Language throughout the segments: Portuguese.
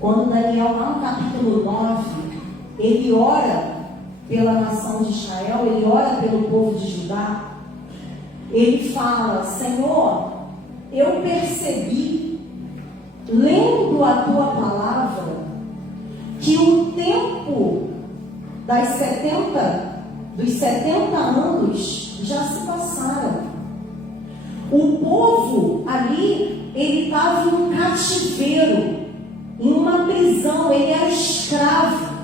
Quando Daniel, lá no capítulo 9, ele ora pela nação de Israel, ele ora pelo povo de Judá, ele fala: Senhor, eu percebi, lendo a tua palavra, que o tempo dos 70 anos já se passaram. O povo ali, ele estava em um cativeiro, em uma prisão, ele era escravo.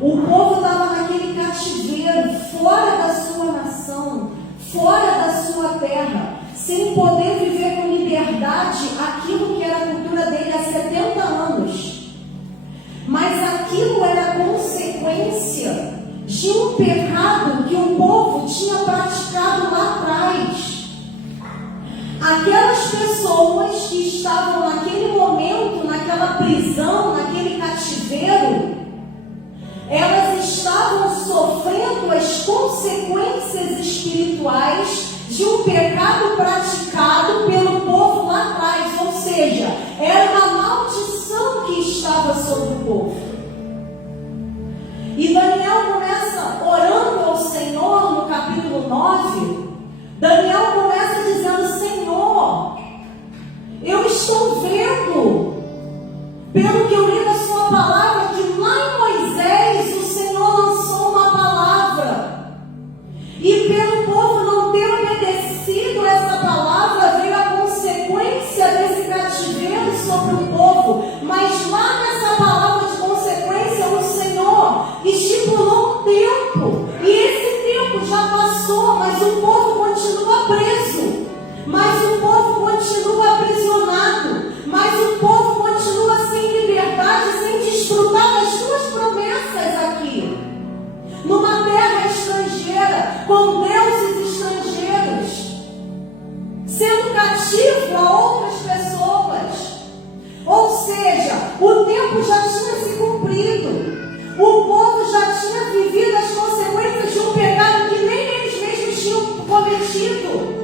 O povo estava naquele cativeiro, fora da sua nação, fora da sua terra, sem poder viver com liberdade aquilo que era a cultura dele há 70 anos. Mas aquilo era consequência de um pecado que o povo tinha praticado lá atrás. Aquelas pessoas que estavam naquele momento, naquela prisão, naquele cativeiro, elas estavam sofrendo as consequências espirituais de um pecado praticado pelo povo lá atrás. Ou seja, era uma maldição que estava sobre o povo. E Daniel começa orando ao Senhor no capítulo 9. Daniel começa dizendo: Senhor, eu estou vendo, pelo que eu li na sua palavra, que lá em Moisés o Senhor lançou uma palavra, e pelo povo não ter obedecido essa palavra, veio a consequência desse cativeiro sobre o povo. Mas lá nessa palavra de consequência, o Senhor estipulou um tempo, e esse tempo já passou, mas o povo continua preso, mas o povo continua aprisionado, mas o povo continua sem liberdade, sem desfrutar das suas promessas aqui, numa terra estrangeira, com deuses estrangeiros, sendo cativo a outras pessoas. Ou seja, o tempo já tinha se cumprido, o povo já tinha vivido as consequências de um pecado que nem eles mesmos tinham cometido.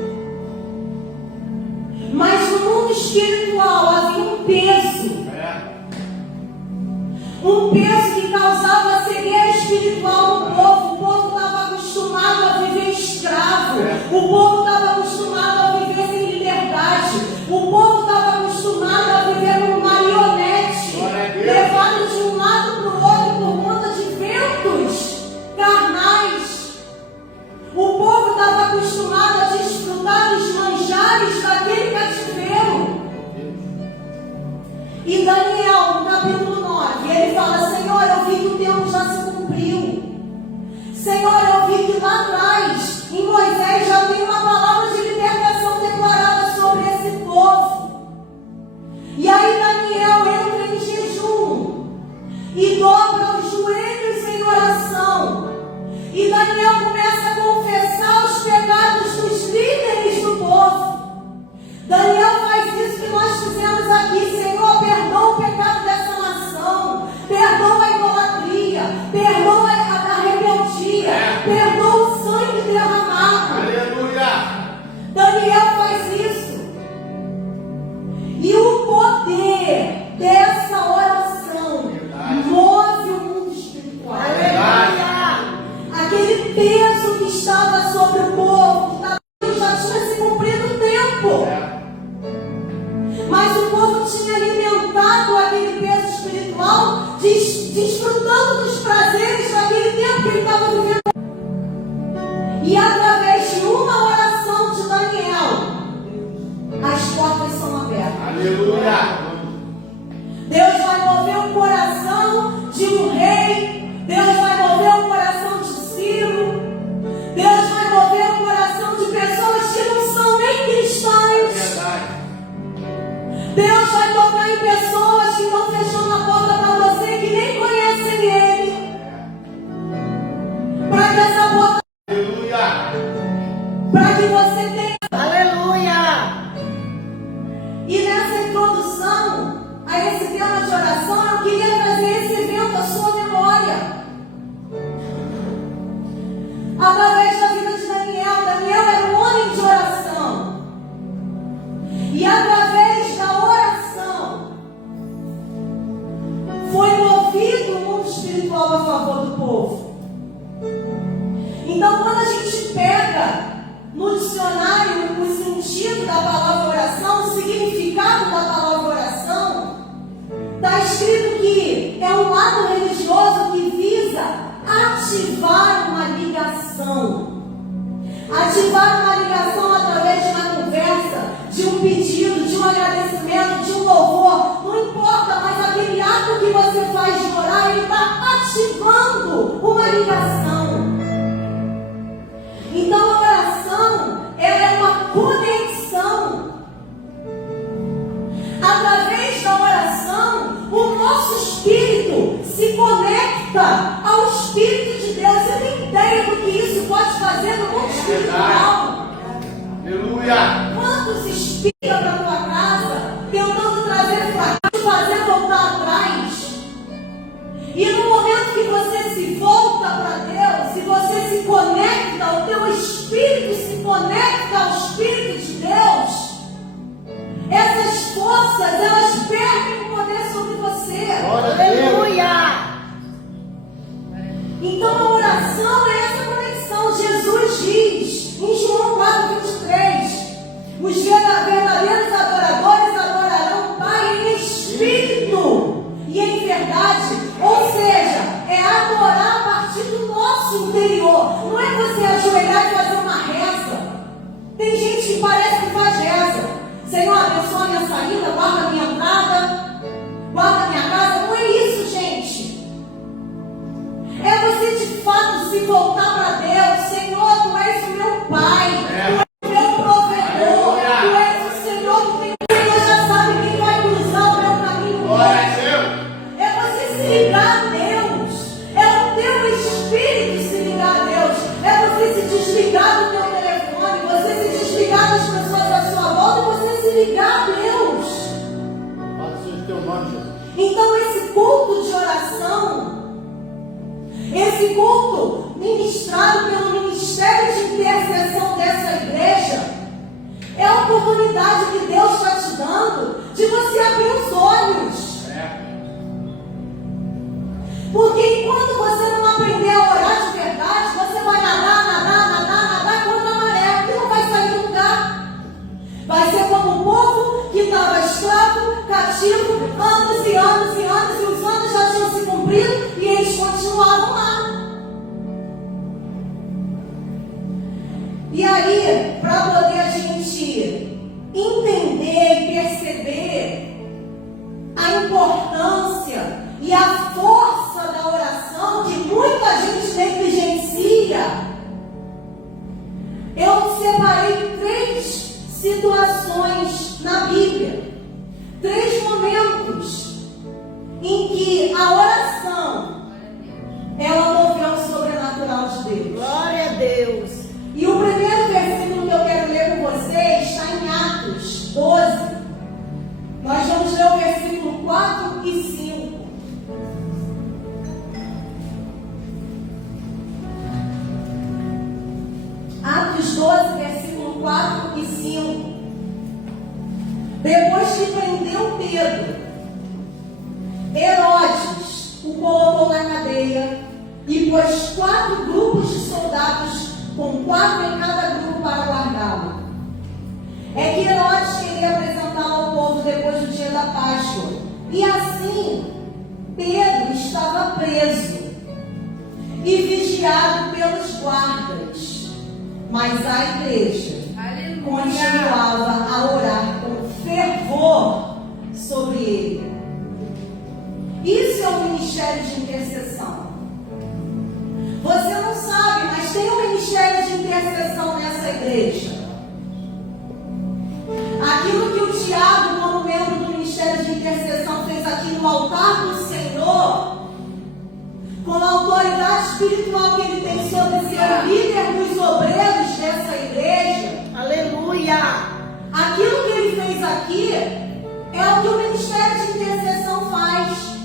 Mas no mundo espiritual havia um peso que causava cegueira espiritual no povo. O povo estava acostumado a viver escravo, o povo estava acostumado a viver sem liberdade, o povo estava acostumado a viver como marionete, levado de um lado para o outro por conta de ventos carnais. O povo estava acostumado a desfrutar dos manjares daquele cativeiro. E Daniel, no capítulo 9, ele fala: Senhor, eu vi que o tempo já se cumpriu. Senhor, eu vi que lá atrás, em Moisés, já tem uma palavra de libertação declarada sobre esse povo. E aí Daniel entra em jejum e dobra os joelhos em oração. E Daniel começa a confessar os pecados dos líderes do povo. Daniel faz isso que nós fizemos aqui: Senhor, perdoa o pecado dessa nação, perdoa a idolatria, perdoa a rebeldia, perdoa o sangue derramado. Aleluia! Daniel faz isso. E o poder dessa oração move o mundo espiritual. Aleluia! Aquele peso que estava sobre o povo, já tinha se cumprido o tempo. Mas o povo tinha alimentado aquele peso espiritual, desfrutando dos prazeres daquele tempo que ele estava vivendo. E através de uma oração de Daniel, as portas são abertas. Aleluia! Deus vai mover o coração de um rei, Deus vai mover o coração de Ciro, Deus vai mover o coração de pessoas que não são nem cristãs. Deus vai tocar em pessoas que estão fechando a porta para você, que nem conhecem Ele, para que essa porta, para que você tenha. Aleluia! E nessa introdução a esse tema de oração, eu queria trazer esse evento à sua memória. Através da vida de Daniel. Daniel era um homem de oração. E através da oração, espiritual a favor do povo. Então, quando a gente pega no dicionário o sentido da palavra oração, o significado da palavra oração, está escrito que é um ato religioso que visa ativar uma ligação. Ativar uma ligação através de uma conversa, de um pedido, de um agradecimento, de um louvor. Não importa, mas aquele ato que você faz de orar, ele está ativando uma ligação. Então a oração, ela é uma conexão. Através da oração, o nosso espírito se conecta ao Espírito de Deus. Você tem ideia do que isso pode fazer no mundo espiritual? Aleluia! Quantos espíritos para a tua casa, tentando trazer fracasso, fazer voltar atrás? E no momento que você se volta para Deus, se você se conecta, o teu espírito se conecta ao Espírito de Deus, essas forças, elas perdem o poder sobre você. Aleluia! Então a oração é essa conexão. Jesus diz em João 4:23, os verdadeiros adoradores adorarão o Pai em espírito e em verdade. Ou seja, é adorar a partir do nosso interior. Não é você ajoelhar e fazer uma reza. Tem gente que parece que faz reza. Senhor, abençoa a minha saída, guarda a minha entrada, guarda a minha casa. Não é isso, gente. É você de fato se voltar para Deus. Senhor, tu és o meu Pai, tu és o meu provedor, tu és o Senhor que tem. O Senhor já sabe quem vai cruzar o meu caminho hoje. É você se ligar a Deus, é o teu espírito se ligar a Deus, é você se desligar do teu telefone, você se desligar das pessoas à sua volta e você se ligar a Deus. Então esse culto de oração, esse culto ministrado pelo Ministério de Intercessão dessa igreja, é a oportunidade que Deus está te dando de você abrir os olhos. Porque enquanto você não aprender a orar de verdade, você vai nadar contra a maré, e não vai sair do lugar. Vai ser como o povo que estava escravo, cativo, anos e anos e anos, e os anos já tinham se cumprido, e eles continuavam lá. E aí, para poder a gente entender e perceber a importância e a força da oração que muita gente negligencia, eu separei 3 situações na Bíblia, 3 momentos em que a oração ela moveu o sobrenatural de Deus. Glória a Deus. E o primeiro versículo que eu quero ler com vocês está em Atos 12. Nós vamos ler o versículo 4 e 5. Atos 12, versículo 4 e 5. Depois que prendeu Pedro, Herodes o colocou na cadeia e pôs 4 grupos de soldados, com 4 em cada grupo, para guardá-lo. É que Herodes queria apresentá-lo ao povo depois do dia da Páscoa. E assim, Pedro estava preso e vigiado pelos guardas. Mas a igreja continuava a orar com fervor sobre ele. Isso é o ministério de intercessão. Você não sabe, mas tem um ministério de intercessão nessa igreja. Aquilo que o Tiago, como membro do ministério de intercessão, fez aqui no altar do Senhor, com a autoridade espiritual que ele tem sobre ser o líder dos obreiros dessa igreja. Aleluia! Aquilo que ele fez aqui é o que o ministério de intercessão faz.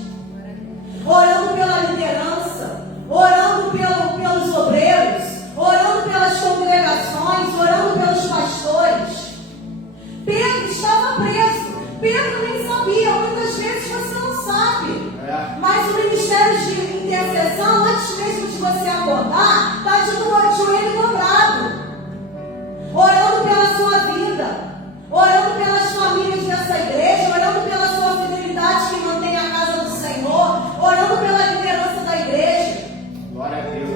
Orando pela liderança, orando pelos obreiros, orando pelas congregações, orando pelos pastores. Pedro estava preso. Pedro nem sabia. Muitas vezes você não sabe. Mas o ministério de intercessão, antes mesmo de você acordar, está de joelho dobrado, orando pela sua vida, orando pelas famílias dessa igreja, orando pela sua fidelidade que mantém a casa do Senhor, orando pela liderança da igreja. Glória a Deus.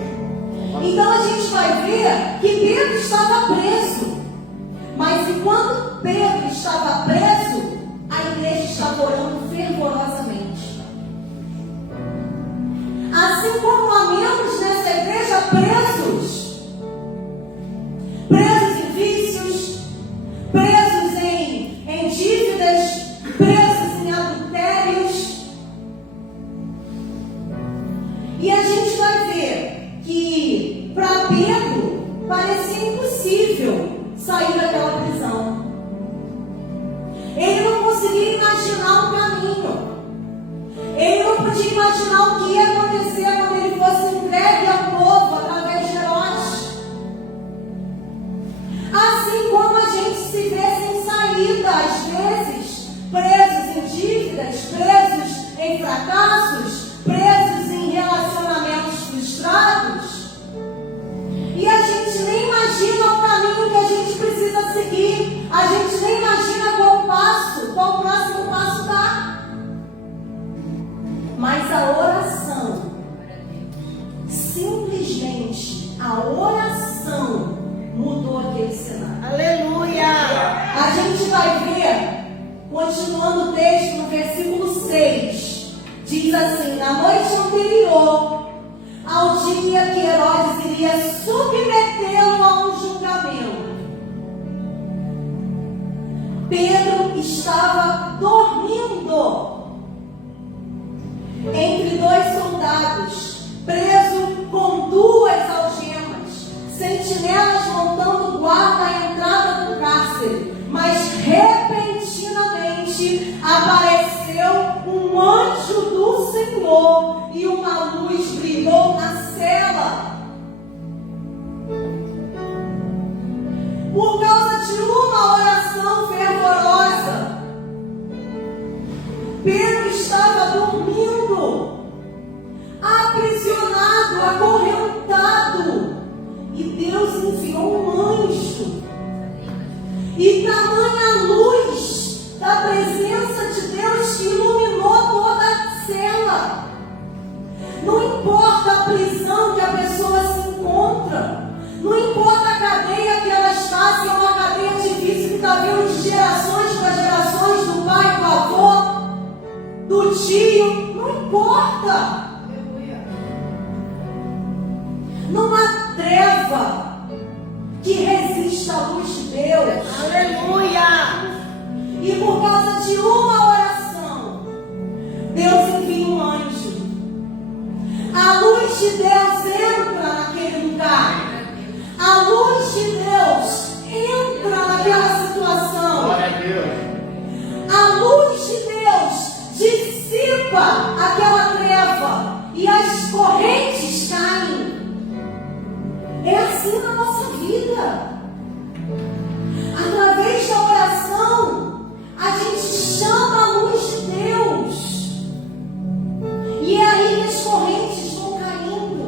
Então a gente vai ver que Pedro estava preso. Mas enquanto Pedro estava preso, a igreja estava orando fervorosamente. Assim como há membros nessa igreja presos em vícios, presos em dívidas, presos em adultérios. E a gente vai ver que para Pedro parecia impossível sair daquela prisão. Ele não conseguia imaginar o caminho. Ele não podia imaginar o que ia acontecer quando ele fosse entregue ao povo através de Herodes. Assim como a gente se vê sem saída, às vezes, presos em dívidas, presos em fracassos, presos em relacionamentos frustrados. E a gente nem imagina o caminho que a gente precisa seguir. A gente nem imagina qual o próximo passo dá. Mas a oração, simplesmente a oração mudou aquele cenário. Aleluia. A gente vai ver, continuando o texto, no versículo 6, diz assim: na noite anterior ao dia que Herodes iria submetê-lo a um julgamento, Pedro estava dormindo entre dois soldados, preso com 2 algemas, sentinelas montando guarda à entrada do cárcere. Mas repentinamente apareceu um anjo do Senhor e uma luz brilhou na cela. Por causa de uma oração fervorosa, Pedro estava dormindo, aprisionado, acorrentado, e Deus enviou um anjo. E tamanha luz da presença de Deus que iluminou toda a cela. Não importa a prisão que a pessoa se encontra, não importa a cadeia que ela está, se é uma cadeia difícil que está vindo de gerações para gerações, do pai, do avô, do tio, não importa. Não há treva que resista à luz de Deus. Aleluia. E por causa de uma oração, Deus envia um anjo. A luz de Deus entra naquele lugar. A luz de Deus entra naquela situação. Glória a Deus. A luz de Deus dissipa aquela treva e as correntes caem. É assim na nossa vida. Através da oração, a gente chama a luz de Deus. E é aí que as correntes vão caindo.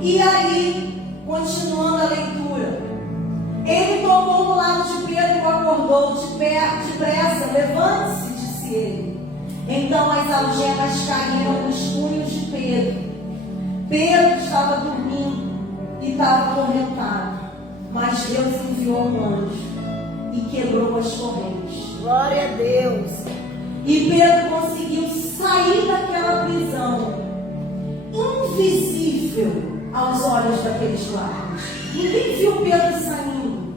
E aí, continuando a leitura, ele tocou no lado de Pedro e o acordou. Depressa, levante-se, disse ele. Então as algemas caíram nos punhos de Pedro. Pedro estava dormindo e estava acorrentado, mas Deus enviou um anjo e quebrou as correntes. Glória a Deus. E Pedro conseguiu sair daquela prisão, invisível aos olhos daqueles guardas. Ninguém viu Pedro saindo,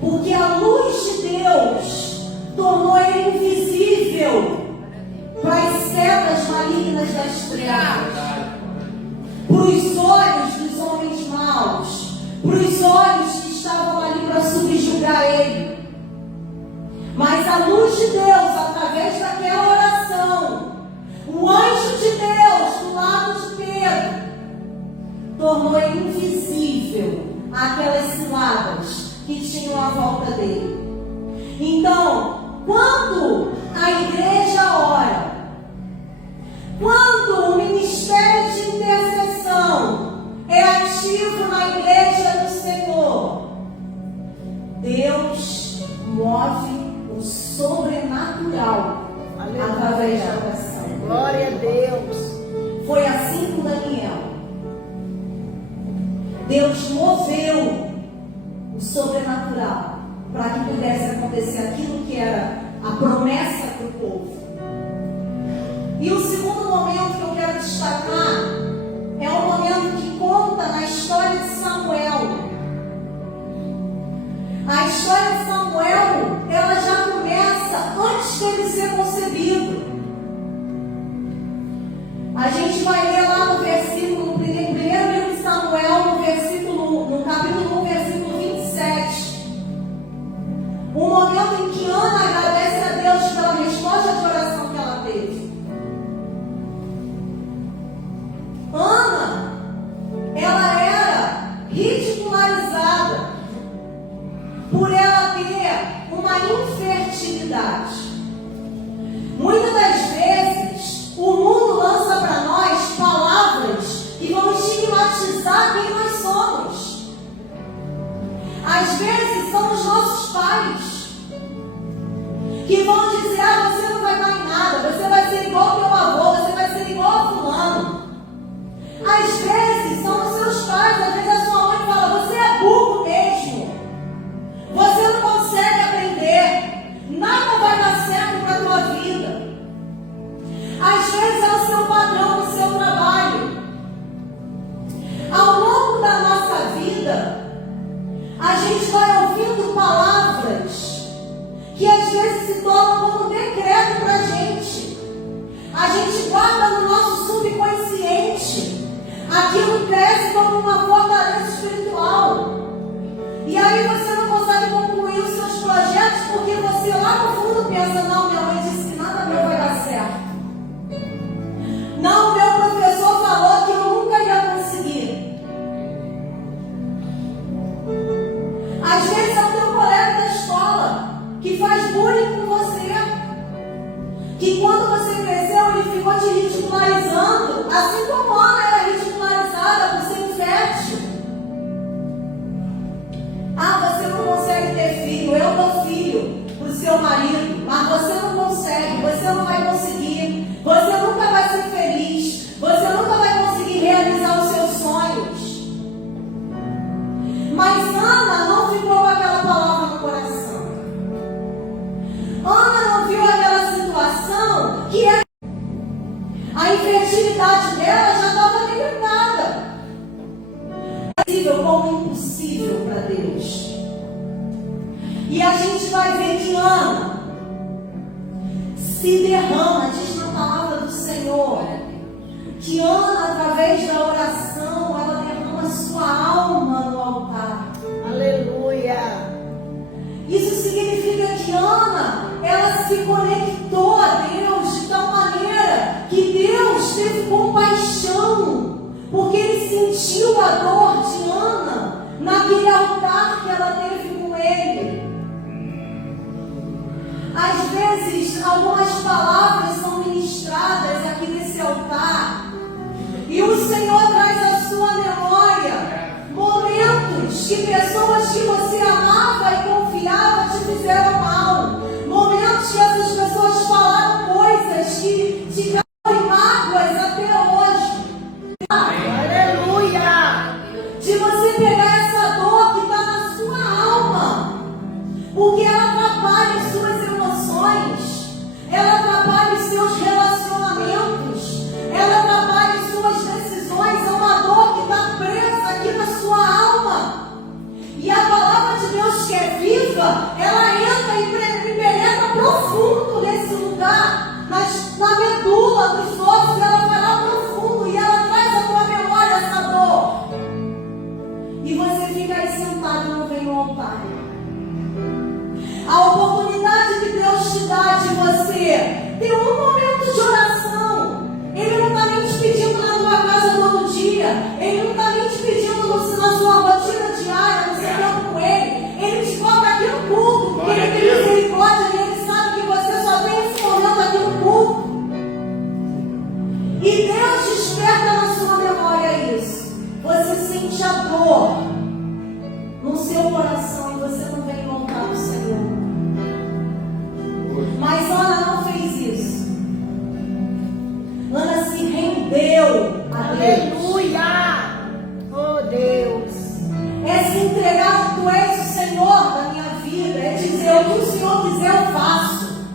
porque a luz de Deus tornou ele invisível para as setas malignas das trevas, para os olhos dos homens maus, para os olhos que estavam ali para subjugar ele. Mas a luz de Deus, através daquela oração, o anjo de Deus do lado de Pedro, tornou invisível aquelas ciladas que tinham à volta dele. Então, quando a igreja ora, quando o ministério de intercessão é ativo na igreja do Senhor, Deus move o sobrenatural através da oração. Glória a Deus. Foi assim com Daniel. Deus moveu o sobrenatural para que pudesse acontecer aquilo que era a promessa para o povo. E o segundo momento que eu quero destacar é o momento que conta na história de Samuel. A história de Samuel, ela já começa antes dele ser concebido. A gente vai ler lá no versículo, no primeiro livro de Samuel, no capítulo 1, versículo 27. O momento em que Ana agradece a Deus pela resposta de oração que ela teve. Ana, ela era ridicularizada por ela ter uma infertilidade. Muitas das vezes, o mundo lança para nós palavras que vão estigmatizar quem nós somos. Às vezes, são os nossos pais que vão dizer: você não vai dar em nada, você vai ser igual ao teu avô, você vai ser igual a fulano. Às vezes, são os seus pais, às vezes a sua mãe fala: você é burro mesmo, você não consegue aprender, nada vai dar certo para a tua vida. Às vezes é o seu padrão no seu trabalho. Ao longo da nossa vida, a gente vai ouvindo palavras que às vezes se tornam como um decreto para a gente. A gente guarda no nosso subconsciente. Aquilo cresce como uma fortaleza espiritual. E aí você não consegue concluir os seus projetos porque você lá no fundo pensa: não, minha mãe disse que nada meu vai dar certo. Não, meu professor falou que eu nunca ia conseguir. Às vezes é o teu colega da escola que faz bullying com você, que quando você cresceu ele ficou te ridicularizando, assim como Ana era ridicularizada por ser infértil. Você não consegue ter filho, eu dou filho para o seu marido, mas você não consegue, você não vai conseguir, você nunca vai ser feliz, você nunca vai conseguir realizar os seus sonhos. Mas Ana não ficou com aquela palavra no coração. Ana não viu aquela situação que a infertilidade dela já estava limitada. Como impossível para Deus. E a gente vai ver que Ana se derrama, diz na palavra do Senhor, que Ana, através da oração, ela derrama sua alma no altar. Aleluia. Isso significa que Ana, ela se conectou a Deus de tal maneira que Deus teve compaixão, porque ele sentiu a dor de Ana naquele altar que ela teve com ele. Às vezes, algumas palavras são ministradas aqui nesse altar e o Senhor traz à sua memória momentos que pessoas que você amava e confiava te fizeram mal, momentos que essas pessoas falaram coisas que te causam mágoas até hoje. Aleluia. De você pegar essa dor que está na sua alma, porque ela atrapalha as suas emoções, ela atrapalha os seus relacionamentos, ela atrapalha as suas decisões. É uma dor que está presa aqui na sua alma. E a palavra de Deus, que é viva, ela entra e penetra profundo nesse lugar, na medula dos ossos. Ela vai lá profundo e ela traz à tua memória essa dor. E você fica aí sentado e não vem no altar. A oportunidade que Deus te dá de você ter um momento de oração. Ele não está nem te pedindo na tua casa todo dia. Ele não está nem te pedindo na sua rotina diária, no seu tempo com Ele. Ele te coloca aqui no culto, porque Ele tem misericórdia. Aleluia. Oh Deus. É se entregar, tu és o Senhor da minha vida. É dizer, o que o Senhor quiser eu faço.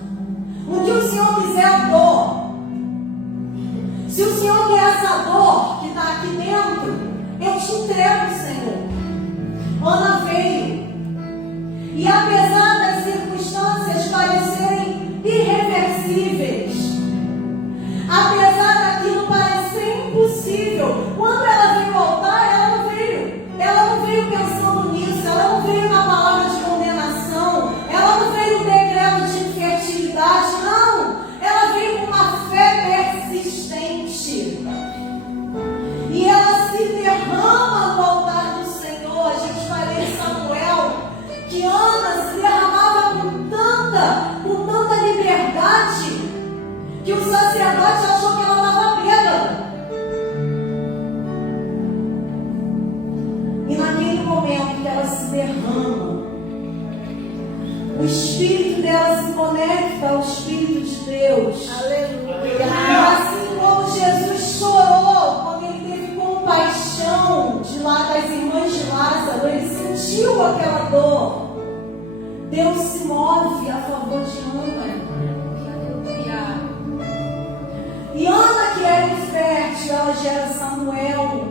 O que o Senhor quiser eu dou. Se o Senhor quer essa dor que está aqui dentro, eu te entrego, Senhor. Ana veio. E apesar das circunstâncias parecerem irreversíveis, apesar daquilo parecer impossível, quando ela veio ao altar, ela não veio pensando nisso, ela não veio na palavra de condenação, ela não veio no decreto de infertilidade, não. Ela veio com uma fé persistente. E ela se derrama no altar do Senhor. A gente vai ler em Samuel que Ana se derramava com tanta liberdade que o sacerdote achou que ela estava bêbada. E naquele momento que ela se derrama, o Espírito dela se conecta ao Espírito de Deus. Aleluia. Assim como Jesus chorou quando ele teve compaixão das irmãs de Lázaro, ele sentiu aquela dor. Deus se move a favor de Ana. E Ana, que era infértil, ela gera Samuel.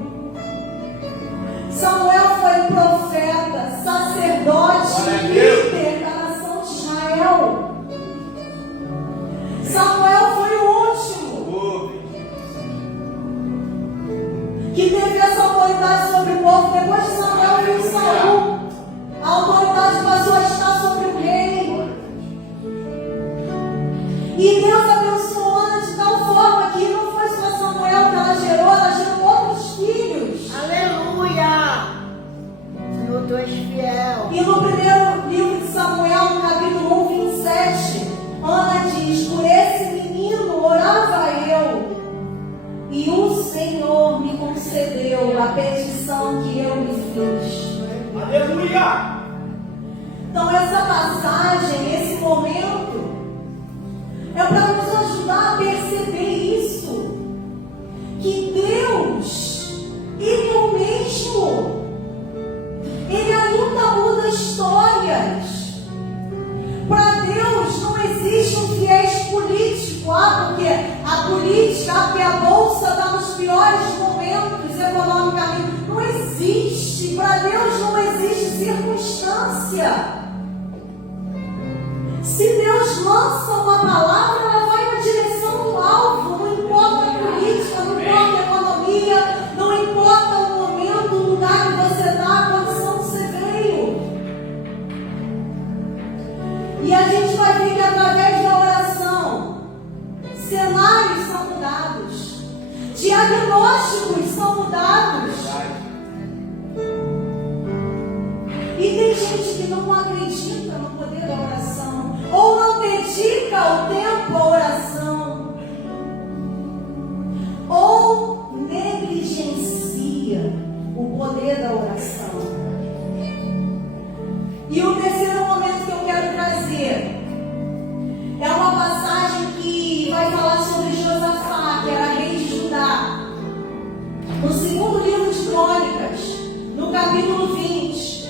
Samuel foi profeta, sacerdote, líder da nação de Israel. Samuel foi o último que teve essa autoridade sobre o povo. Depois de Samuel veio Saul. A autoridade passou a estar sobre o rei. E Deus abençoou Ana de tal forma que não foi só Samuel que ela gerou outros filhos. Aleluia. Senhor, tu és fiel. E no primeiro livro de Samuel, no capítulo 1, 27, Ana diz: por esse menino orava eu, e o Senhor me concedeu a petição que eu lhe fiz. Aleluia. Então essa passagem, esse momento, é para nos ajudar a perceber isso, que Deus, Ele é o mesmo. Ele ainda muda histórias. Para Deus não existe um viés político, porque a política, porque a bolsa está nos piores momentos economicamente. Não existe. Para Deus não existe circunstância. Se Deus lança uma palavra, ela vai na direção do alvo. Não importa a política, não importa a economia, não importa o momento, o lugar que você está, a condição que você veio. E a gente vai ver que através da oração, cenários são mudados, diagnósticos são mudados. E tem gente que não acredita no poder da oração, ou não dedica o tempo à oração, ou negligencia o poder da oração. E o terceiro momento que eu quero trazer é uma passagem que vai falar sobre Josafá, que era rei de Judá. No segundo livro de Crônicas, no capítulo 20,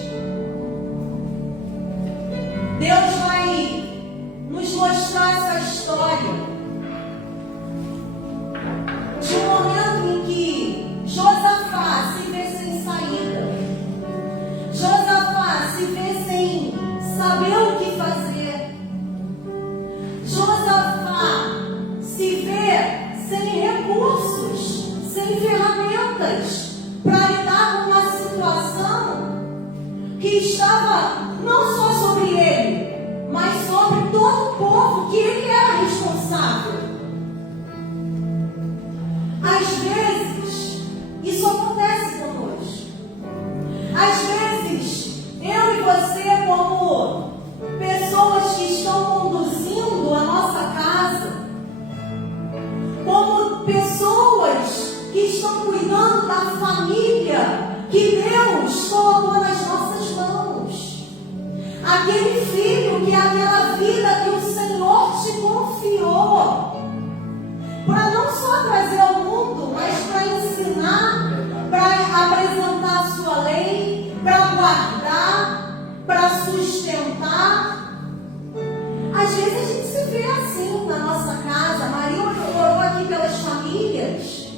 Deus vai nos mostrar essa história de um momento em que Josafá se vê sem saída. Josafá se vê sem saber o que fazer. Josafá se vê sem recursos, sem ferramentas para lidar com uma situação que estava não só sobre ele, mas sobre todo o povo que ele era responsável. Às vezes, isso acontece conosco. Às vezes, eu e você, como pessoas que estão conduzindo a nossa casa, como pessoas que estão cuidando da família que Deus colocou nas nossas mãos. Aquele filho, que é aquela vida que o Senhor te confiou, para não só trazer ao mundo, mas para ensinar sustentar. Às vezes a gente se vê assim na nossa casa. Maria orou aqui pelas famílias.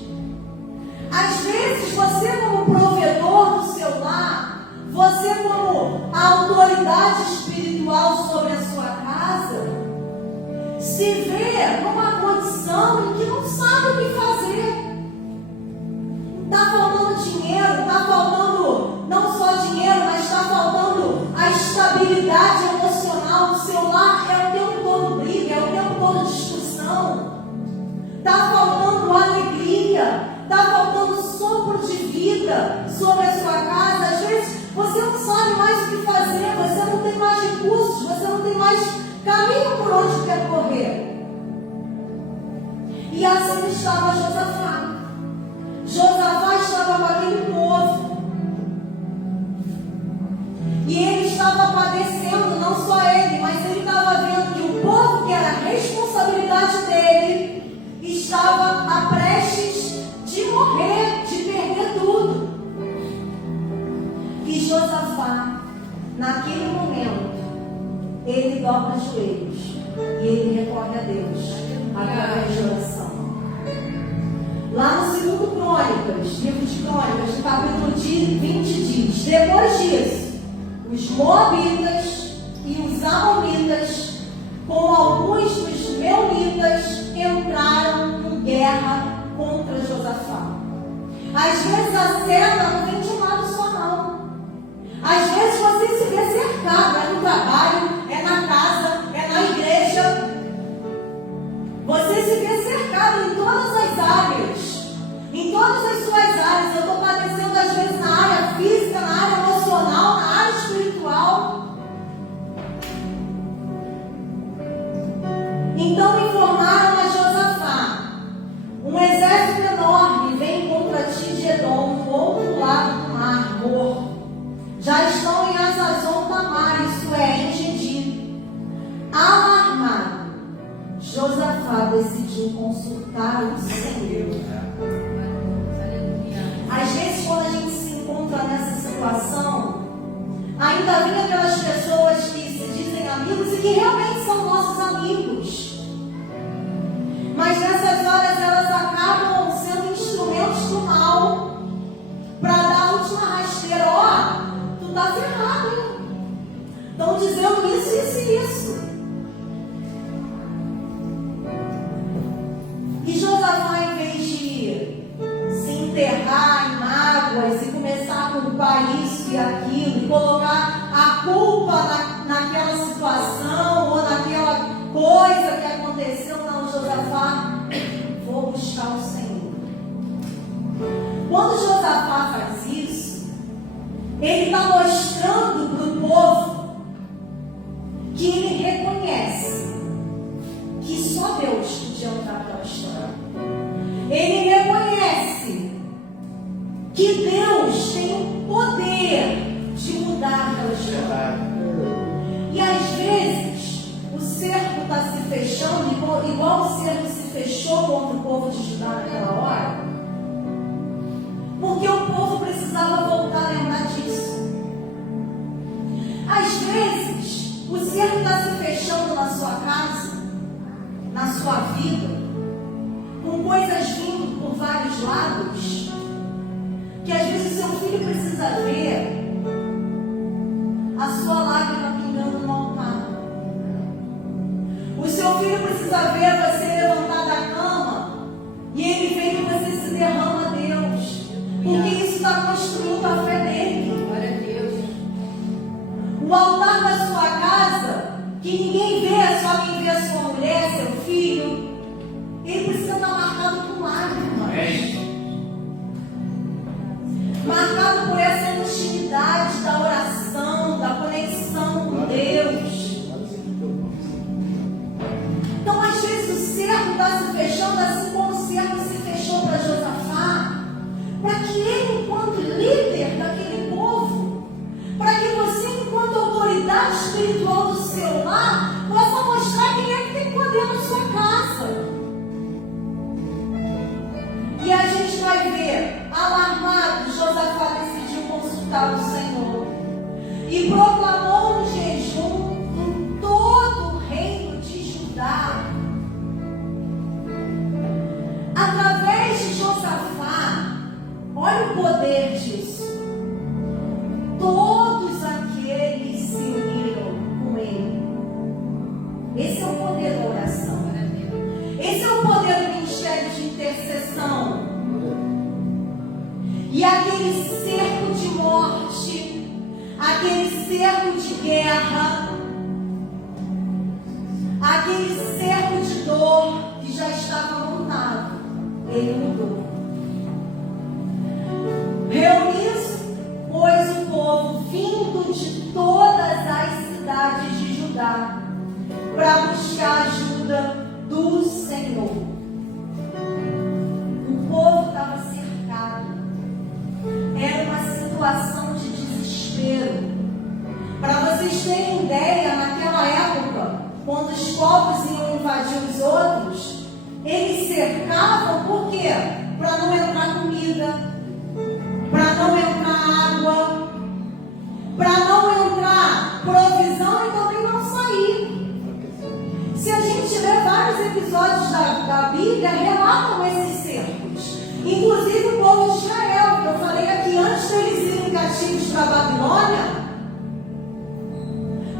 Às vezes você, como provedor do seu lar, você, como a autoridade espiritual sobre a sua casa, se vê numa condição em que não sabe o que fazer. Está faltando dinheiro, está faltando não só dinheiro, mas está faltando a estabilidade emocional do seu lar. É o tempo todo briga, é o tempo todo discussão. Está faltando alegria, está faltando sopro de vida sobre a sua casa. Às vezes você não sabe mais o que fazer, você não tem mais recursos, você não tem mais caminho por onde percorrer. E assim estava Josafá. Josafá estava com aquele povo. E ele estava padecendo, não só ele, mas ele estava vendo que o povo, que era a responsabilidade dele, estava a prestes de morrer, de perder tudo. E Josafá, naquele momento, ele dobra os joelhos e ele recorre a Deus através de oração. Lá no 2 Crônicas, livro de Crônicas, no capítulo 20 diz: depois disso, os moabitas e os amonitas, com alguns dos meunitas, entraram em guerra contra Josafá. Às vezes a seta não vem de um lado só, não. Às vezes você se vê cercado, é no trabalho, é na casa, é na igreja. Você se vê cercado em todas as áreas, em todas as suas áreas. Eu estou padecendo às vezes na área física, na área emocional, na área espiritual. Então informaram a Josafá: um exército enorme vem contra ti de Edom, do outro lado do mar morto. Já estão em Azazon Tamar, isso é, em Gedi. Alarmado, Josafá decidiu consultar o Senhor. Às vezes, quando a gente se encontra nessa situação, ainda vem aquelas pessoas que se dizem amigos e que realmente são nossos amigos. Mas nessas horas elas acabam sendo instrumentos do mal para dar a última rasteira. Ó, tu tá ferrado, hein? Estão dizendo isso, isso e isso. E Josafá, em vez de se enterrar em mágoas e começar a culpar isso e aquilo, e colocar a culpa naquela situação ou naquela coisa que aconteceu, não, Josafá, vou buscar o Senhor. Quando Josafá faz isso, ele está mostrando para o povo que ele reconhece que só Deus podia mudar aquela história. Ele reconhece que Deus tem o poder de mudar aquela história. E às vezes o cerco está se fechando, igual o cerco se fechou contra o povo de Judá naquela hora, porque o povo precisava voltar a lembrar disso. Às vezes o cerco está se fechando na sua casa, na sua vida, com coisas vindo por vários lados, que às vezes o seu filho precisa ver a sua lágrima pingando no altar. O seu filho precisa ver você levantar da cama e ele vê que você se derrama a Deus, porque isso está construindo a fé dele. Glória a Deus. O altar da sua casa, que ninguém vê, é só quem vê a sua mulher, seu filho, ele precisa estar marcado por lágrimas. Marcado por essa intimidade da oração, da conexão com Deus. Então, às vezes, o cerco está se fechando, assim como o cerco se fechou para Josafá, para que ele, enquanto líder daquele povo, para que você, enquanto autoridade espiritual do seu lar, possa mostrar quem é que tem poder na sua casa. E a gente vai ver, alarmado, Josafá decidiu consultar o Senhor e proclamou no aquele cerco de morte, aquele cerco de guerra, aquele cerco de dor que já estava montado, ele mudou. Reuniu-se, pois, o povo vindo de todas as cidades de Judá para buscar ajuda do Senhor. O povo estava cercado. Era uma situação de desespero. Para vocês terem ideia, naquela época, quando os povos iam invadir os outros, eles cercavam por quê? Para não entrar comida, para não entrar água, para não entrar provisão e também não sair. Se a gente ler vários episódios da Bíblia, relatam esses cercos. Inclusive o povo de Israel, que eu falei aqui antes deles irem cativos para a Babilônia,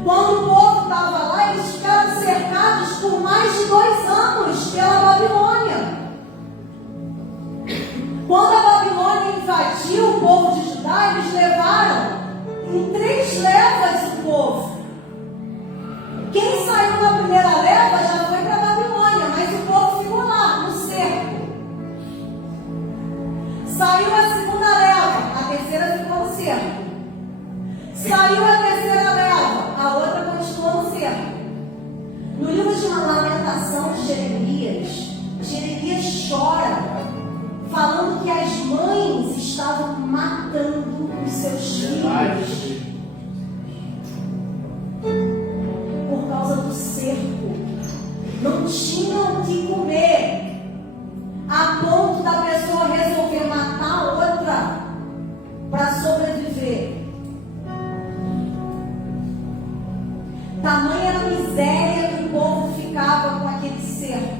quando o povo estava lá, eles ficaram cercados por mais de 2 anos pela Babilônia. Quando a Babilônia invadiu o povo de Judá, eles levaram em 3 levas o povo. Quem saiu na primeira leva já foi para a Babilônia, mas o povo ficou lá, no cerco. Saiu a segunda leva, a terceira ficou no cerco. Saiu a terceira leva, a outra continuou no cerco. No livro de uma lamentação de Jeremias chora, falando que as mães estavam matando os seus filhos por causa do cerco. Não tinham o que comer, a ponto da pessoa resolver matar a outra para sobreviver. Tamanha era a miséria que o povo ficava com aquele cerco.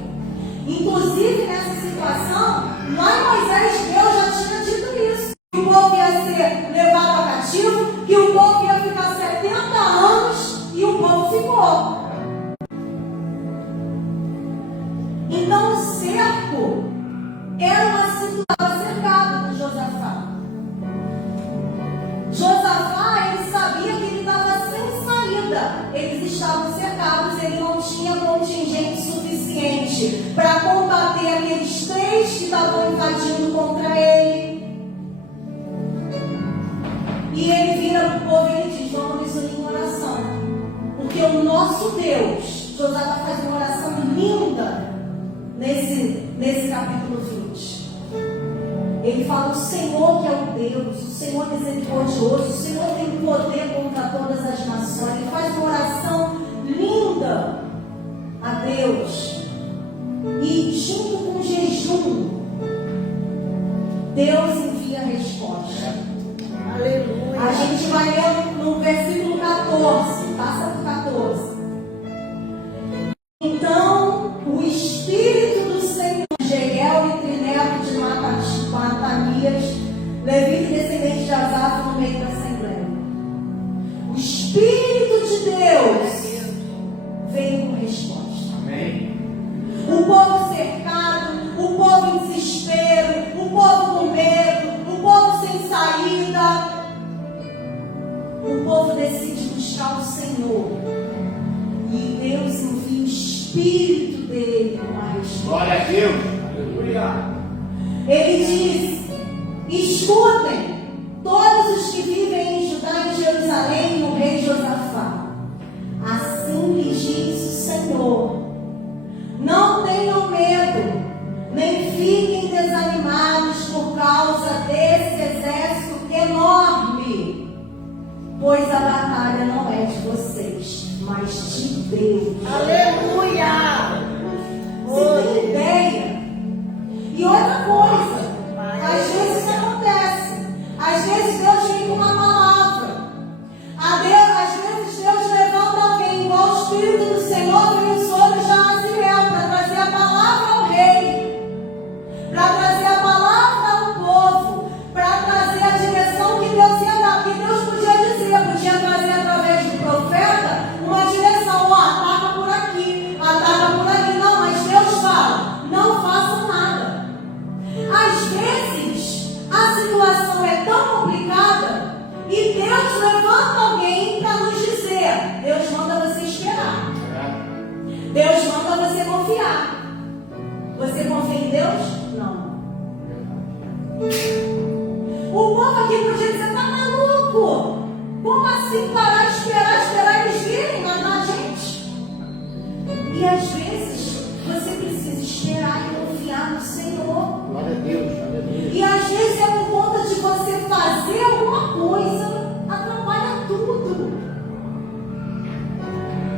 Inclusive nessa situação, lá em Moisés, Deus já tinha dito isso: que o povo ia ser levado a cativo, que o povo ia ficar 70 anos, e o povo ficou. Então o cerco era uma situação cercada de Josafá. Josafá, ele sabia que ele estava sem saída. Eles estavam cercados, ele não tinha contingente suficiente para combater aqueles 3 que estavam invadindo contra ele. E ele vira para o povo e ele diz: vamos nos unir em oração, porque o nosso Deus, Josafá faz uma oração linda nesse capítulo 20. Ele fala: o Senhor que é o Deus, o Senhor misericordioso, o Senhor tem poder contra todas as nações. Ele faz uma oração linda a Deus. E junto com o jejum, Deus envia a resposta. Aleluia. A gente vai ler no versículo 14, passa para 14. Então o Espírito do Senhor, Jeiel e trineto de Matanias, levita e descendente de Asaf, no meio da assembleia. O Espírito de Deus veio com resposta. Amém. O povo cercado, o povo em desespero, o povo com medo, o povo sem saída. O povo decide buscar o Senhor. E Deus envia o Espírito dele com a resposta. Glória a Deus. Aleluia. Ele diz: escutem, todos os que vivem em Judá e Jerusalém, o rei Josafá. Assim lhes diz o Senhor: não tenham medo, nem fiquem desanimados por causa desse exército enorme, pois a batalha não é de vocês, mas de Deus. Aleluia. Você tem ideia? E outra coisa, às vezes isso acontece. Às vezes Deus vem com uma palavra. Às vezes Deus levanta alguém, igual o Espírito do Senhor veio sobre Jaziel, para trazer a palavra ao rei, para trazer a palavra ao povo, para trazer a direção que Deus ia dar. Porque Deus podia trazer através do profeta uma direção: ó, ataca por aqui, ataca por aqui. Não, mas Deus fala: não façam nada. Às vezes a situação é Deus manda você confiar. Você confia em Deus? Não. O povo aqui podia dizer, tá maluco? Como assim parar, esperar eles virem matar a gente? E às vezes você precisa esperar e confiar no Senhor. Glória a Deus, aleluia. E às vezes é por conta de você fazer alguma coisa, atrapalha tudo.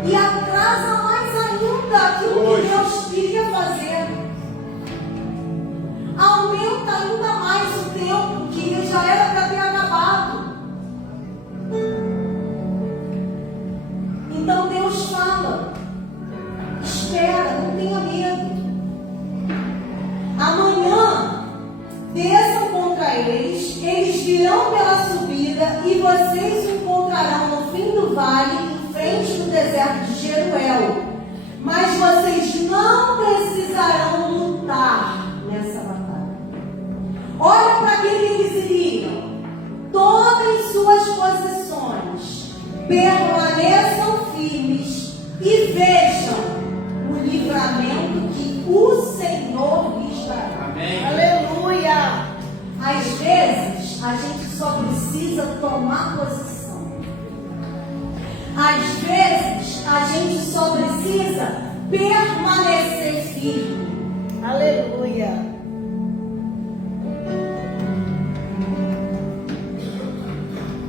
E atrasa mais ainda aquilo que Deus queria fazer. Aumenta ainda mais o tempo que já era para ter acabado. Então Deus fala, espera, não tenha medo. Amanhã desçam contra eles virão pela subida e vocês o encontrarão no fim do vale, em frente do deserto de Jeruel. Mas vocês não precisarão lutar nessa batalha. Olha para aquele que eles iriam. Tomem suas posições, permaneçam firmes e vejam o livramento que o Senhor lhes dará. Amém. Aleluia. Às vezes, a gente só precisa tomar posição. Às vezes, a gente só precisa permanecer firme. Aleluia.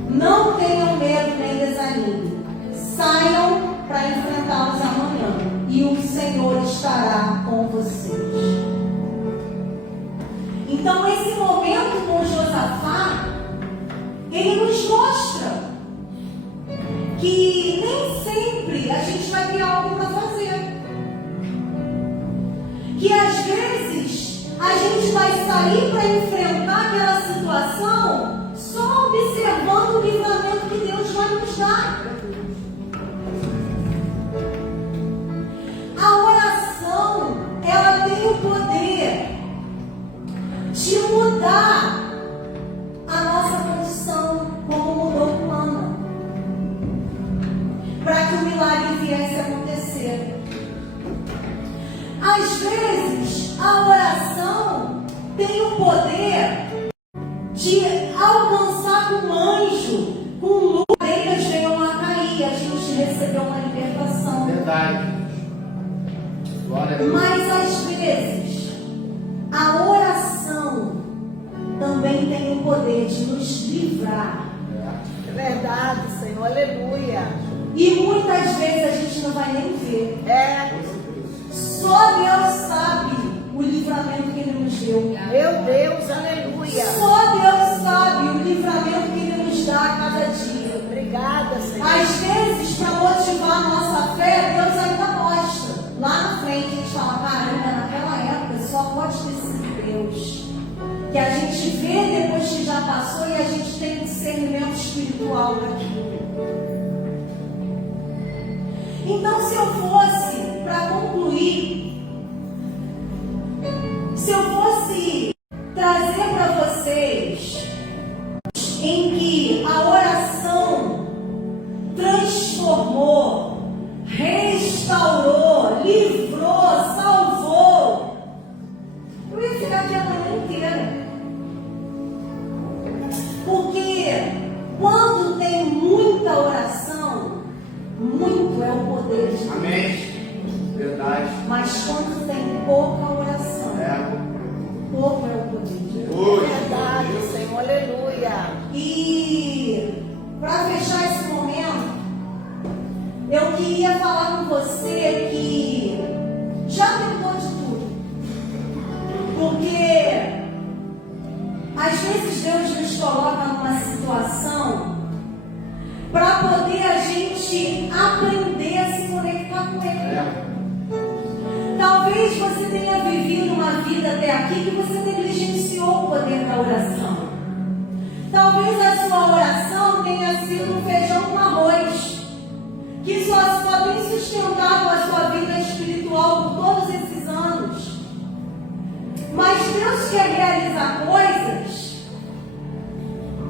Não tenham medo nem desanime. Saiam para enfrentá-los amanhã. E o Senhor estará com vocês. Então, esse momento com Josafá, ele nos mostra que nem sempre a gente vai ter algo para fazer. Que às vezes a gente vai sair para enfrentar aquela situação só observando o livramento que Deus vai nos dar. A oração, ela tem o poder de mudar a nossa condição, como mudou com Ana, para que o milagre viesse a acontecer. Às vezes, a oração tem o poder de alcançar com um anjo, com luz, orelhas venham a cair, a gente recebeu uma libertação. Verdade. Glória a Deus. Mas às vezes, a oração também tem o poder de nos livrar. É verdade, Senhor. Aleluia. E muitas vezes a gente não vai nem ver. É. Só Deus sabe o livramento que Ele nos deu. Meu Deus, aleluia. Só Deus sabe o livramento que Ele nos dá a cada dia. Obrigada, Senhor. Às vezes, para motivar a nossa fé, Deus ainda mostra. Lá na frente, a gente fala, caramba, naquela época só pode ter sido Deus. Que a gente vê depois que já passou e a gente tem um discernimento espiritual daquilo. Então, se eu fosse, para concluir, se eu fosse trazer para vocês em que a oração transformou, restaurou, livrou, salvou, eu ia ficar aqui a manhã inteira. Porque quando tem muita oração, muito é o poder de Deus. Amém. Verdade. Mas quando tem pouca oração, pouco é o poder de Deus. Verdade, Senhor. Aleluia. E para fechar esse momento, eu queria falar com você que já tentou de tudo. Porque às vezes Deus nos coloca numa situação para poder a gente aprender a se conectar com Ele. Talvez você tenha vivido uma vida até aqui que você negligenciou o poder da oração. Talvez a sua oração tenha sido um feijão com arroz, que só tem sustentado a sua vida espiritual por todos esses anos. Mas Deus quer realizar coisas,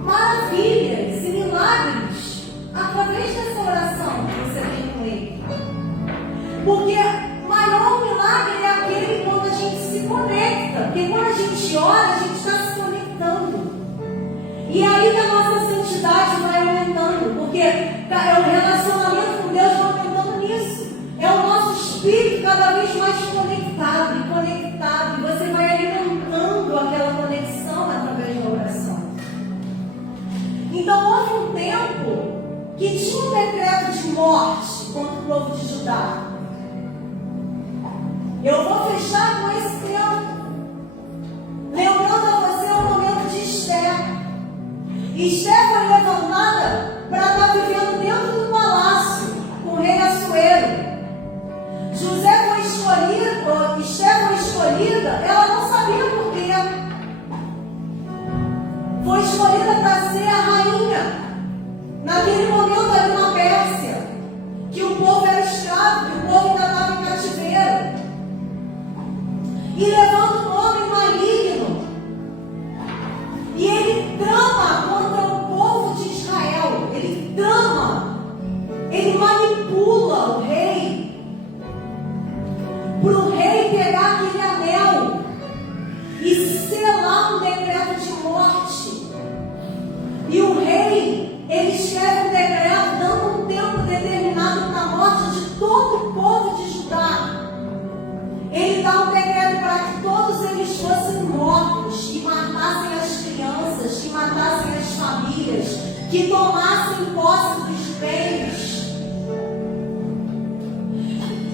maravilhas e milagres através dessa oração que você tem com Ele. Porque o relacionamento com Deus vai aumentando nisso. É o nosso espírito cada vez mais conectado e conectado. E você vai alimentando aquela conexão através da oração. Então houve um tempo que tinha um decreto de morte contra o povo de Judá. Eu vou fechar com esse tempo, lembrando a você o momento de Esther. Esther foi levantada para estar vivendo dentro do palácio com o rei Assuero. José foi escolhido, Esther foi escolhida, ela não sabia por quê. Foi escolhida para ser a rainha. Naquele momento ali na Pérsia, que o povo era escravo, que o povo ainda estava em cativeiro. E levanta um homem maligno. E ele trama contra o povo de Israel. Ele trama. Ele manipula o rei. Para o rei pegar aquele anel e selar um decreto de morte. E o rei, ele escreve um decreto dando um tempo determinado para a morte de todo o povo de Judá. Ele dá um decreto para que todos eles fossem mortos, que matassem as crianças, que matassem as famílias, que tomassem posse dos bens.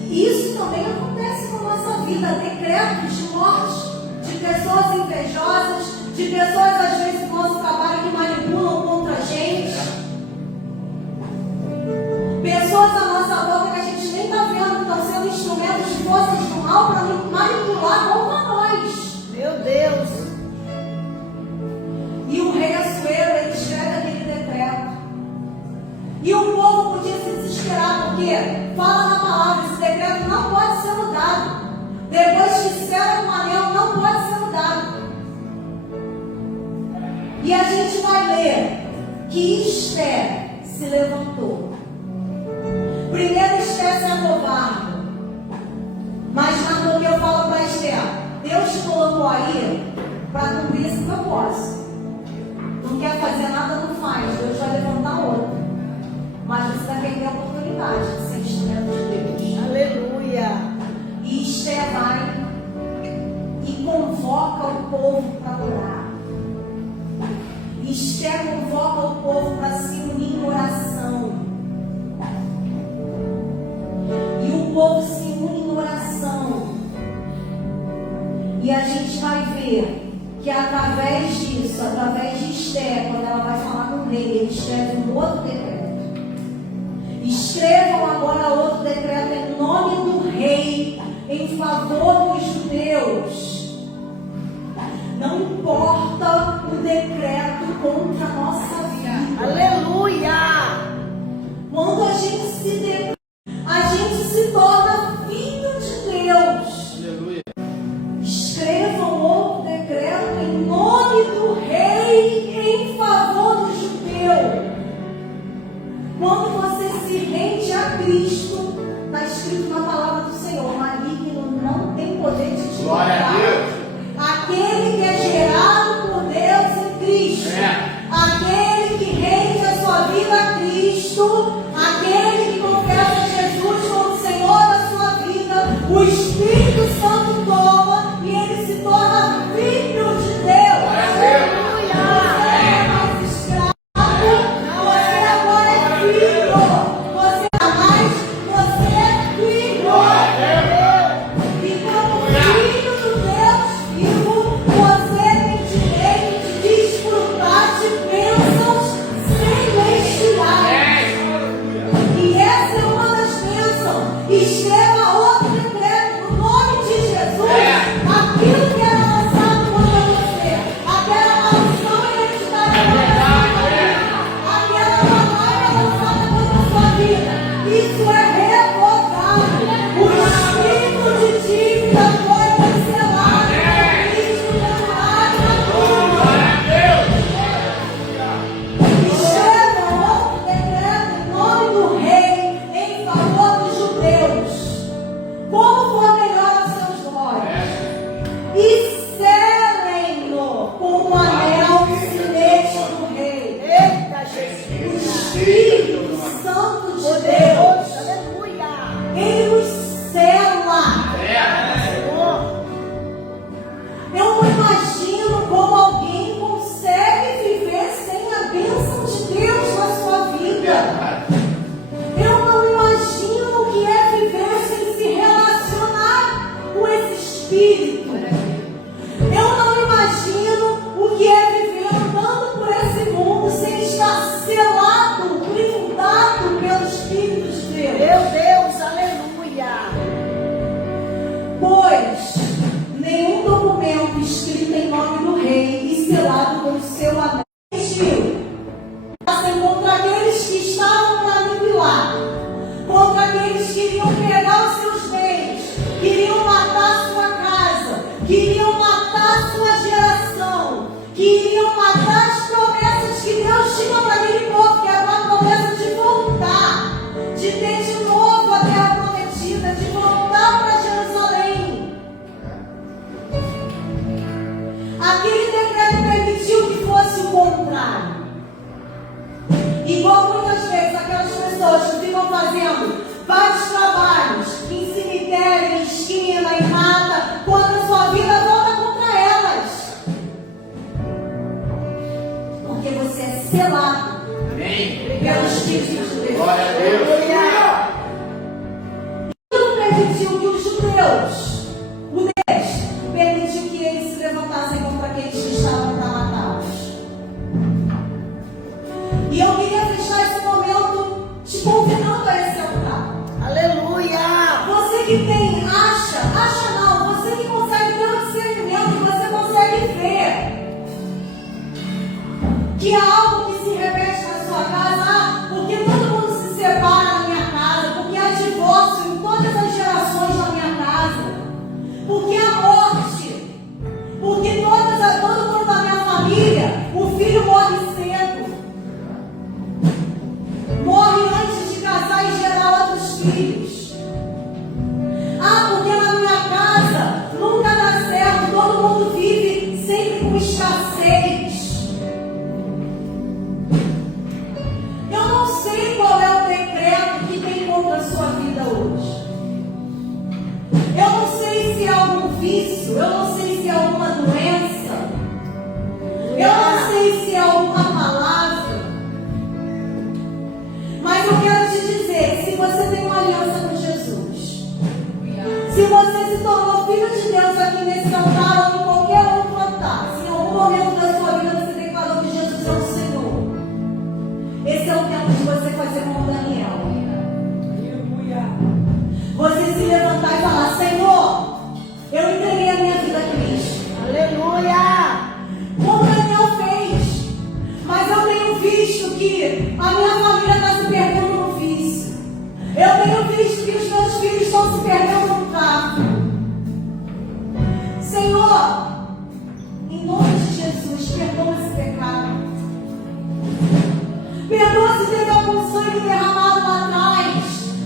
Isso também acontece na nossa vida, decretos de morte, de pessoas invejosas, de pessoas às vezes no nosso trabalho que manipulam contra a gente. Pessoas à nossa volta que a gente nem está vendo, que estão sendo instrumentos de forças do mal para manipular contra nós. Meu Deus. E o rei Assuero, ele escreve aquele decreto. E o povo podia se desesperar, porque fala na palavra, esse decreto não pode ser mudado. Depois que sela um anel, não pode ser mudado. E a gente vai ler que Esther se levantou. Primeiro Esther se acovarda. Mas na que eu falo para Esther, Deus te colocou aí para cumprir esse propósito. Não quer fazer nada, não faz. Deus vai levantar outro. Mas você vai perder a oportunidade de ser instrumento de Deus. Aleluia. E Esther vai e convoca o povo para orar. Esther convoca o povo para se unir em oração. E o povo se une em oração. E a gente vai ver que através disso, através de Esther, quando ela vai falar com o rei, ele escreve um outro decreto. Escrevam agora outro decreto em nome do rei, em favor dos judeus. Não importa o decreto contra a nossa vida. Aleluia. Quando a gente se torna filho de Deus. Aleluia. Escrevam outro decreto em nome do rei, em favor do judeu. Quando você se rende a Cristo, está escrito na palavra do Senhor: maligno não tem poder de te Glória a tocar. Deus. Aquele que é gerado por Deus em Cristo, aquele que rende a sua vida a Cristo, aquele que confessa Jesus como Senhor da sua vida, o Espírito Santo toma e ele se torna filho de Deus. Aleluia. Você é mais escravo, você agora é filho. Você jamais, você é filho. E como filho do Deus vivo, você tem direito de desfrutar de bênçãos celestiais. E essa é uma das bênçãos. Escreva outro decreto Espírito de Deus. Meu Deus, aleluia. Pois nenhum documento escrito em nome do rei e selado com o seu anel contra aqueles que estavam para aniquilar, contra aqueles que iriam pegar os seus bens, queriam matar sua casa, queriam matar sua geração, queriam matar as promessas que Deus tinha para aquele povo, que era uma promessa de voltar, de ter de novo a terra prometida, de voltar para Jerusalém. Aquele decreto permitiu que fosse o contrário. Igual muitas vezes aquelas pessoas que ficam fazendo vários trabalhos em cemitério, em esquina, em mata, quando a sua vida volta contra elas. Porque você é selado pelo Espírito de Deus. Glória a Deus. Não permitiu que os judeus, o Deus, permitiu que eles se levantassem contra aqueles que estavam para matá-los. E eu queria fechar esse momento te convidando a esse altar. Aleluia. Você que tem, acha não, você que consegue ter um discernimento, você consegue ver que há algo que se repete na sua casa, porque todo mundo se separa na minha casa, porque há divórcio em todas as gerações na minha casa, porque há morte, porque todo mundo da minha família, o filho morre cedo. Morre antes de casar e gerar outros filhos. Porque na minha casa nunca dá certo, todo mundo vive sempre com escassez. Eu não sei qual é o decreto que tem contra a sua vida hoje. Eu não sei se é algum vício, eu não sei se é alguma doença, eu não sei se é alguma palavra. Mas eu quero te dizer, se você tem uma aliança com Jesus, se você se tornou filho de Deus aqui nesse altar ou em qualquer outro altar, se em algum momento da sua vida você declarou que Jesus é o Senhor, esse é o tempo de você fazer como Daniel. Você se levantar e falar: Senhor, eu entreguei a minha vida a Cristo. Aleluia. Como Daniel fez. Mas eu tenho visto que a minha família está se perdendo no vício. Eu tenho visto que os meus filhos estão se perdendo no tráfico. Senhor, em nome de Jesus, perdoa esse pecado. Perdoa se teve algum sangue derramado lá atrás.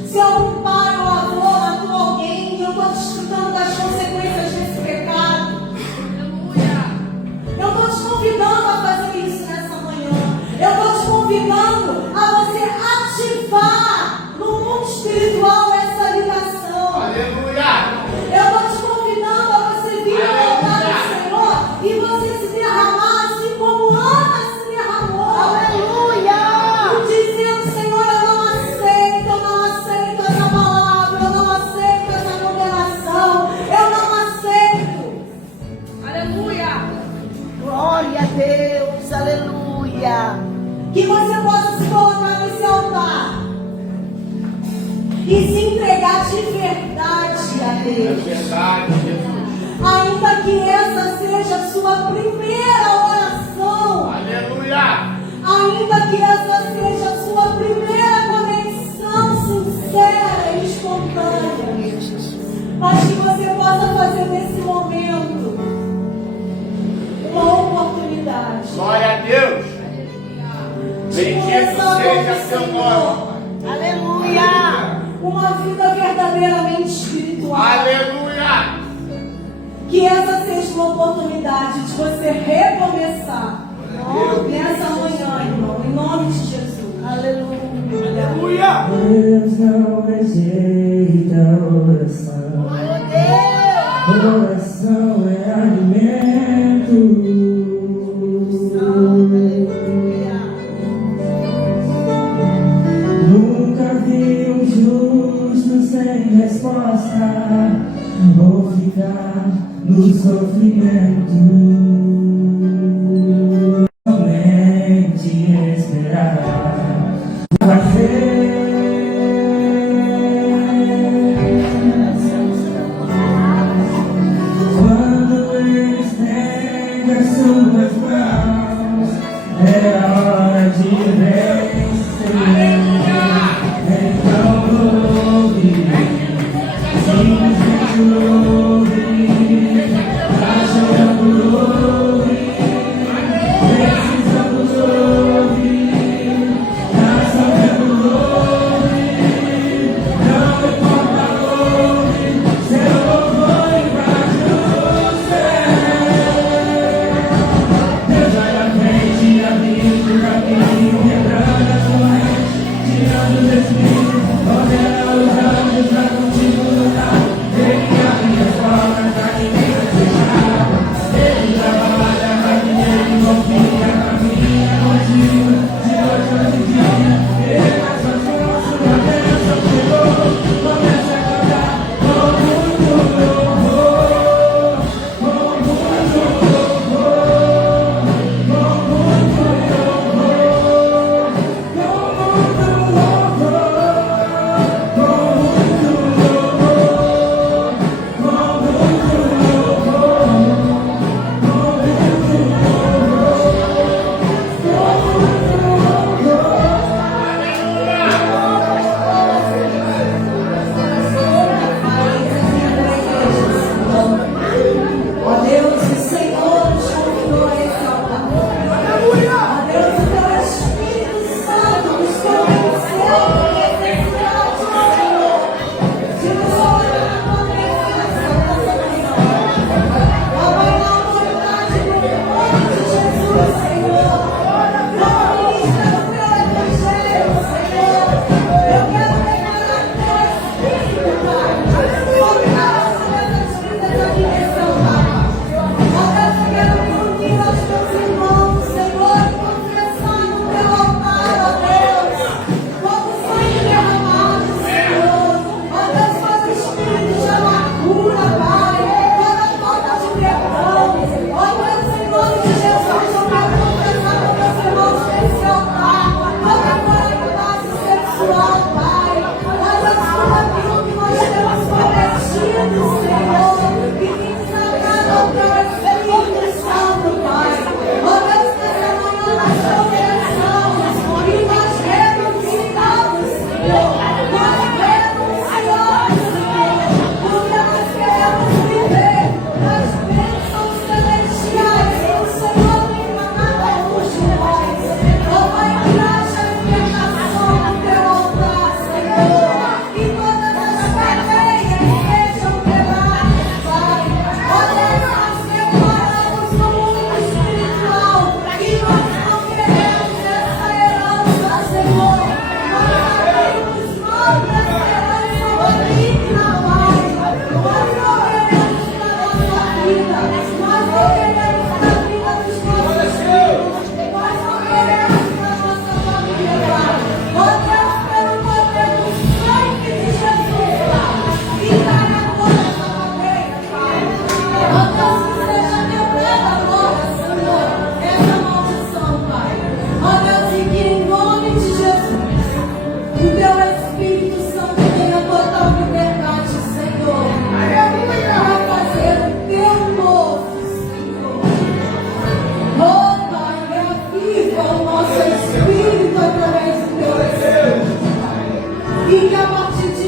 Se algum pai ou avô matou alguém e eu estou desfrutando das consequências desse pecado. Eu estou te convidando a fazer isso nessa manhã. Eu estou te convidando a você ativar no mundo espiritual essa ligação. Aleluia. Eu estou te convidando a você vir ao altar do Senhor e você se derramar assim como Ana se derramou. Aleluia. Dizendo: Senhor, eu não aceito essa palavra, eu não aceito essa condenação, eu não aceito. Aleluia. Glória a Deus. Aleluia. Que você possa se colocar nesse altar e se entregar de verdade a É Deus. verdade, Jesus. Ainda que essa seja a sua primeira oração, Aleluia. ainda que essa seja a sua primeira conexão sincera e espontânea, mas que você possa fazer nesse momento uma oportunidade. Glória a Deus. Bendito seja seu nome. Aleluia. Uma vida verdadeiramente espiritual. Aleluia. Que essa seja uma oportunidade de você recomeçar nessa manhã, irmão, em nome de Jesus. Aleluia. Deus não rejeita oração. Oração é alimento. Nunca vi um justo sem resposta ou ficar no sofrimento. Somente esperar. Fazer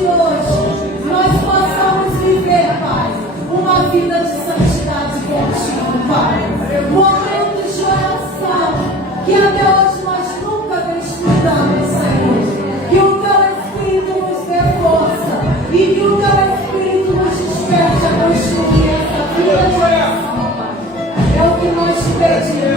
de hoje nós possamos viver, Pai, uma vida de santidade contigo, Pai. Momentos de oração que até hoje nós nunca desfrutamos, Senhor. Que o Teu Espírito nos dê força e que o Teu Espírito nos desperte a construir essa vida de oração, Pai. É o que nós te pedimos.